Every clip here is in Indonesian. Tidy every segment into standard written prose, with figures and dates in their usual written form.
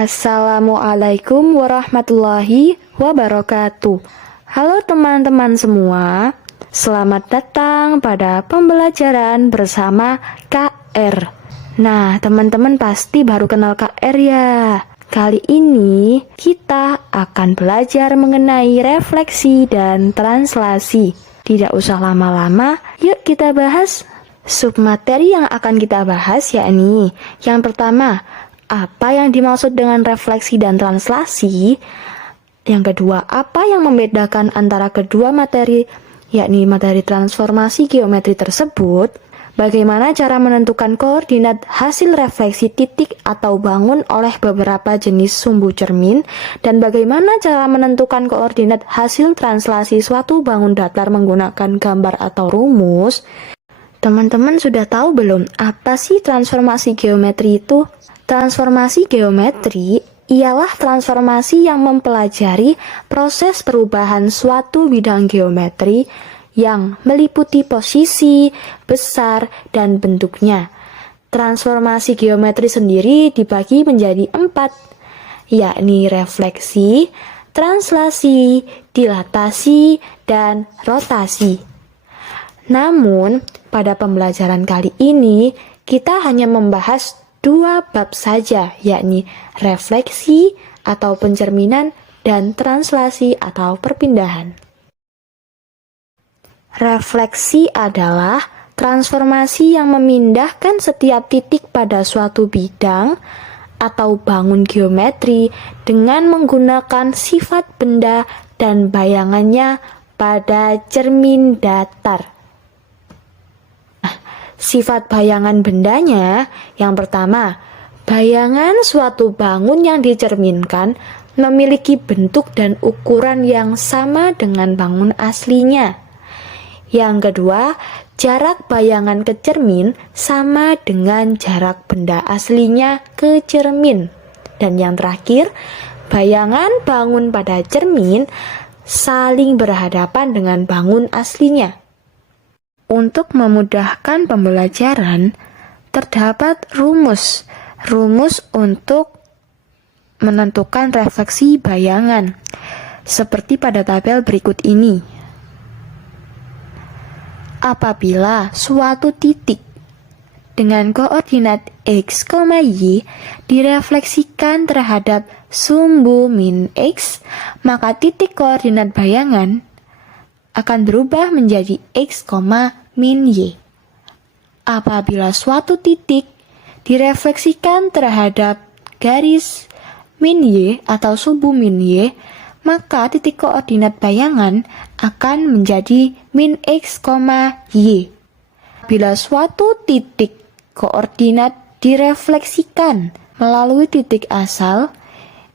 Assalamualaikum warahmatullahi wabarakatuh. Halo teman-teman semua, selamat datang pada pembelajaran bersama KR. Nah, teman-teman pasti baru kenal KR ya. Kali ini kita akan belajar mengenai refleksi dan translasi. Tidak usah lama-lama, yuk kita bahas. Submateri yang akan kita bahas yakni yang pertama, apa yang dimaksud dengan refleksi dan translasi? Yang kedua, apa yang membedakan antara kedua materi, yakni materi transformasi geometri tersebut? Bagaimana cara menentukan koordinat hasil refleksi titik atau bangun oleh beberapa jenis sumbu cermin? Dan bagaimana cara menentukan koordinat hasil translasi suatu bangun datar menggunakan gambar atau rumus? Teman-teman sudah tahu belum apa sih transformasi geometri itu? Transformasi geometri ialah transformasi yang mempelajari proses perubahan suatu bidang geometri yang meliputi posisi, besar, dan bentuknya. Transformasi geometri sendiri dibagi menjadi 4, yakni refleksi, translasi, dilatasi, dan rotasi. Namun, pada pembelajaran kali ini, kita hanya membahas 2 bab saja, yakni refleksi atau pencerminan dan translasi atau perpindahan. Refleksi adalah transformasi yang memindahkan setiap titik pada suatu bidang atau bangun geometri dengan menggunakan sifat benda dan bayangannya pada cermin datar. Sifat bayangan bendanya, yang pertama, bayangan suatu bangun yang dicerminkan memiliki bentuk dan ukuran yang sama dengan bangun aslinya. Yang kedua, jarak bayangan ke cermin sama dengan jarak benda aslinya ke cermin. Dan yang terakhir, bayangan bangun pada cermin saling berhadapan dengan bangun aslinya. Untuk memudahkan pembelajaran, terdapat rumus untuk menentukan refleksi bayangan, seperti pada tabel berikut ini. Apabila suatu titik dengan koordinat X, Y direfleksikan terhadap sumbu min X, maka titik koordinat bayangan akan berubah menjadi X, min Y. Apabila suatu titik direfleksikan terhadap garis min Y atau sumbu min Y, maka titik koordinat bayangan akan menjadi min X, Y. Bila suatu titik koordinat direfleksikan melalui titik asal,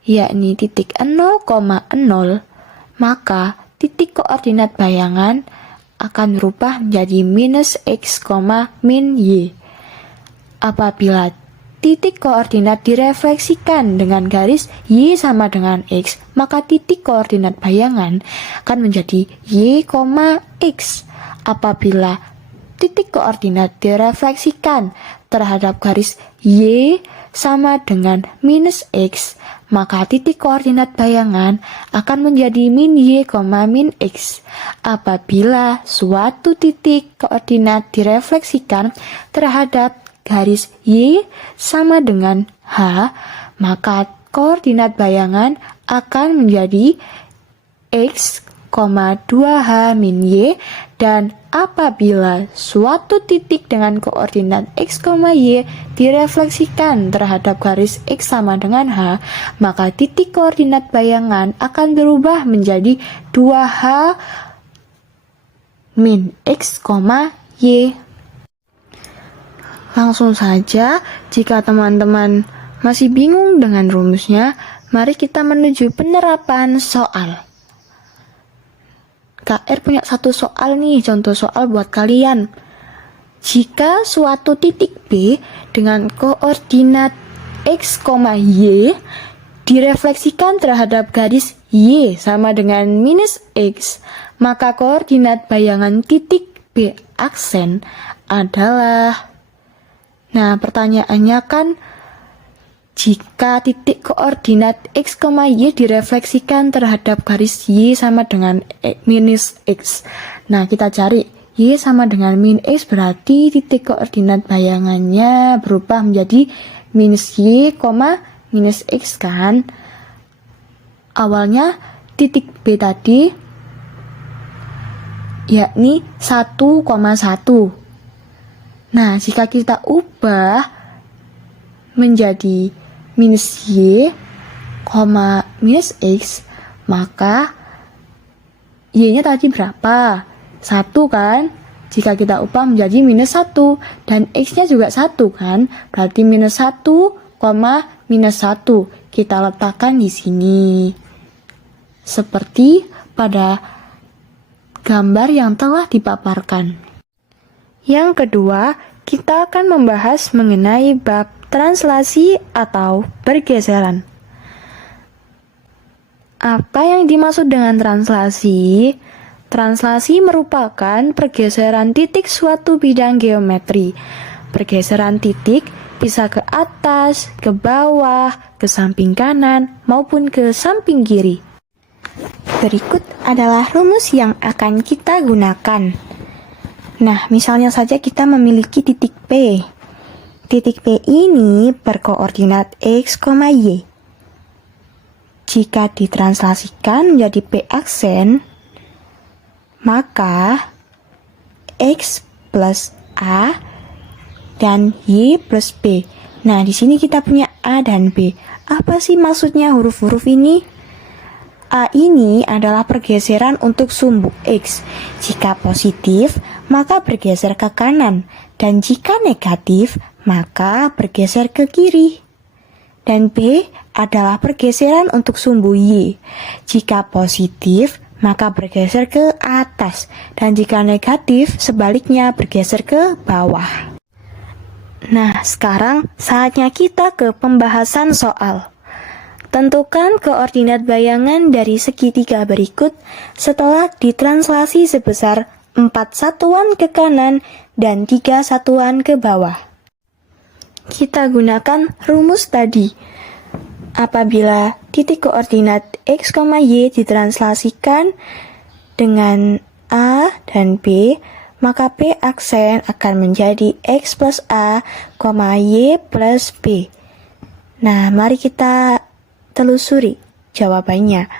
yakni titik 0,0, maka titik koordinat bayangan akan berubah menjadi minus X, min Y. Apabila titik koordinat direfleksikan dengan garis Y sama dengan X, maka titik koordinat bayangan akan menjadi Y, X. Apabila titik koordinat direfleksikan terhadap garis Y sama dengan minus X, maka titik koordinat bayangan akan menjadi min Y, min X. Apabila suatu titik koordinat direfleksikan terhadap garis Y sama dengan H, maka koordinat bayangan akan menjadi X, 2H min Y. Dan apabila suatu titik dengan koordinat X, Y direfleksikan terhadap garis X sama dengan H, maka titik koordinat bayangan akan berubah menjadi 2H min X, Y. Langsung saja, jika teman-teman masih bingung dengan rumusnya, mari kita menuju penerapan soal. KR punya satu soal nih, contoh soal buat kalian. Jika suatu titik B dengan koordinat X, Y direfleksikan terhadap garis Y sama dengan minus X, maka koordinat bayangan titik B aksen adalah... Nah, pertanyaannya kan Jika titik koordinat x, y direfleksikan terhadap garis y sama dengan minus x. Nah, kita cari y sama dengan min x, berarti titik koordinat bayangannya berubah menjadi minus y, minus x kan. Awalnya titik B tadi yakni 1,1. Nah, jika kita ubah menjadi minus y, minus x, maka y-nya tadi berapa? 1 kan? Jika kita ubah menjadi minus 1, dan x-nya juga 1 kan? Berarti minus 1, minus 1. Kita letakkan di sini. Seperti pada gambar yang telah dipaparkan. Yang kedua, kita akan membahas mengenai bab translasi atau pergeseran. Apa yang dimaksud dengan translasi? Translasi merupakan pergeseran titik suatu bidang geometri. Pergeseran titik bisa ke atas, ke bawah, ke samping kanan, maupun ke samping kiri. Berikut adalah rumus yang akan kita gunakan. Nah, misalnya saja kita memiliki titik P. Titik P ini berkoordinat x, y. Jika ditranslasikan menjadi P aksen, maka x plus A dan y plus B. Nah, di sini kita punya A dan B. Apa sih maksudnya huruf-huruf ini? A ini adalah pergeseran untuk sumbu X. Jika positif, maka bergeser ke kanan. Dan jika negatif, maka bergeser ke kiri. Dan B adalah pergeseran untuk sumbu Y. Jika positif, maka bergeser ke atas. Dan jika negatif, sebaliknya bergeser ke bawah. Nah, sekarang saatnya kita ke pembahasan soal. Tentukan koordinat bayangan dari segitiga berikut setelah ditranslasi sebesar 4 satuan ke kanan dan 3 satuan ke bawah. Kita gunakan rumus tadi. Apabila titik koordinat x, y ditranslasikan dengan A dan B, maka P aksen akan menjadi x plus A, y plus B. Nah, mari kita telusuri jawabannya.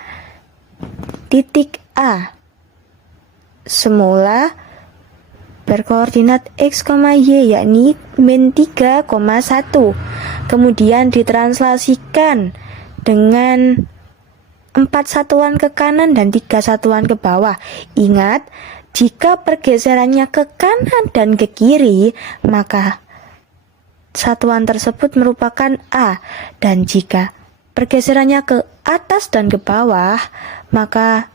Titik A semula berkoordinat x, y yakni min 3,1. Kemudian ditranslasikan dengan 4 satuan ke kanan dan 3 satuan ke bawah. Ingat, jika pergeserannya ke kanan dan ke kiri, maka satuan tersebut merupakan A. Dan jika pergeserannya ke atas dan ke bawah, maka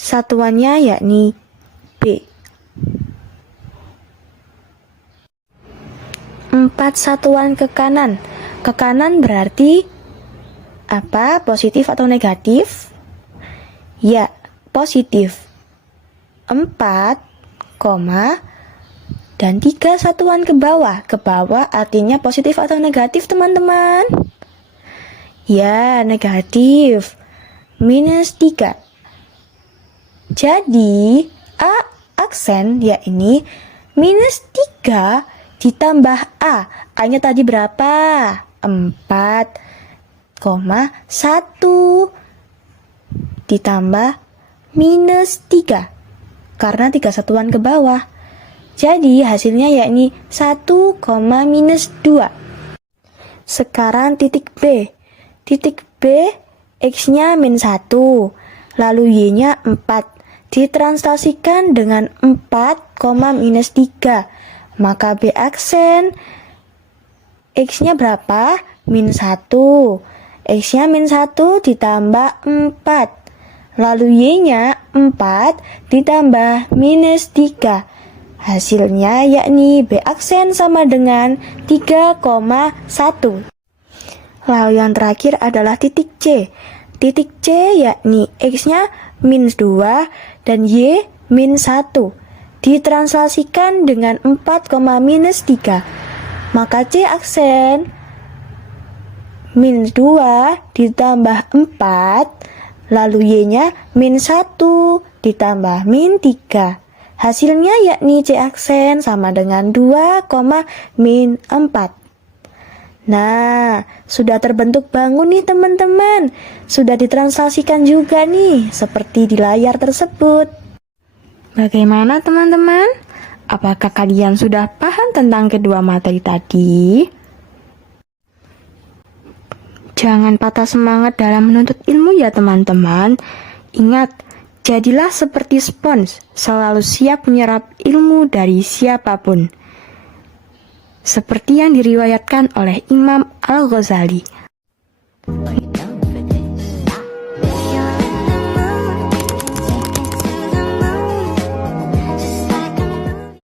satuannya yakni B. 4 satuan ke kanan. Ke kanan berarti apa? Positif atau negatif? Ya, positif. 4, dan 3 satuan ke bawah. Ke bawah artinya positif atau negatif, teman-teman? Ya, negatif. Minus 3. Jadi, A aksen yakni minus 3 ditambah A. A-nya tadi berapa? 4,1 ditambah minus 3. Karena 3 satuan ke bawah. Jadi, hasilnya yakni 1, minus 2. Sekarang titik B. Titik B, X-nya min 1, lalu Y-nya 4. Ditranslasikan dengan 4, minus 3. Maka B aksen, X-nya berapa? Min 1. X-nya min 1 ditambah 4. Lalu Y-nya 4 ditambah minus 3. Hasilnya yakni B aksen sama dengan 3,1. Lalu yang terakhir adalah titik C. Titik C yakni X-nya min 2 dan Y min 1. Ditranslasikan dengan 4, minus 3. Maka C aksen min 2 ditambah 4, lalu Y-nya min 1 ditambah min 3. Hasilnya yakni C aksen sama dengan 2, min 4. Nah, sudah terbentuk bangun nih teman-teman. Sudah ditranslasikan juga nih, seperti di layar tersebut. Bagaimana teman-teman? Apakah kalian sudah paham tentang kedua materi tadi? Jangan patah semangat dalam menuntut ilmu ya teman-teman. Ingat, jadilah seperti spons, selalu siap menyerap ilmu dari siapapun. Seperti yang diriwayatkan oleh Imam Al-Ghazali.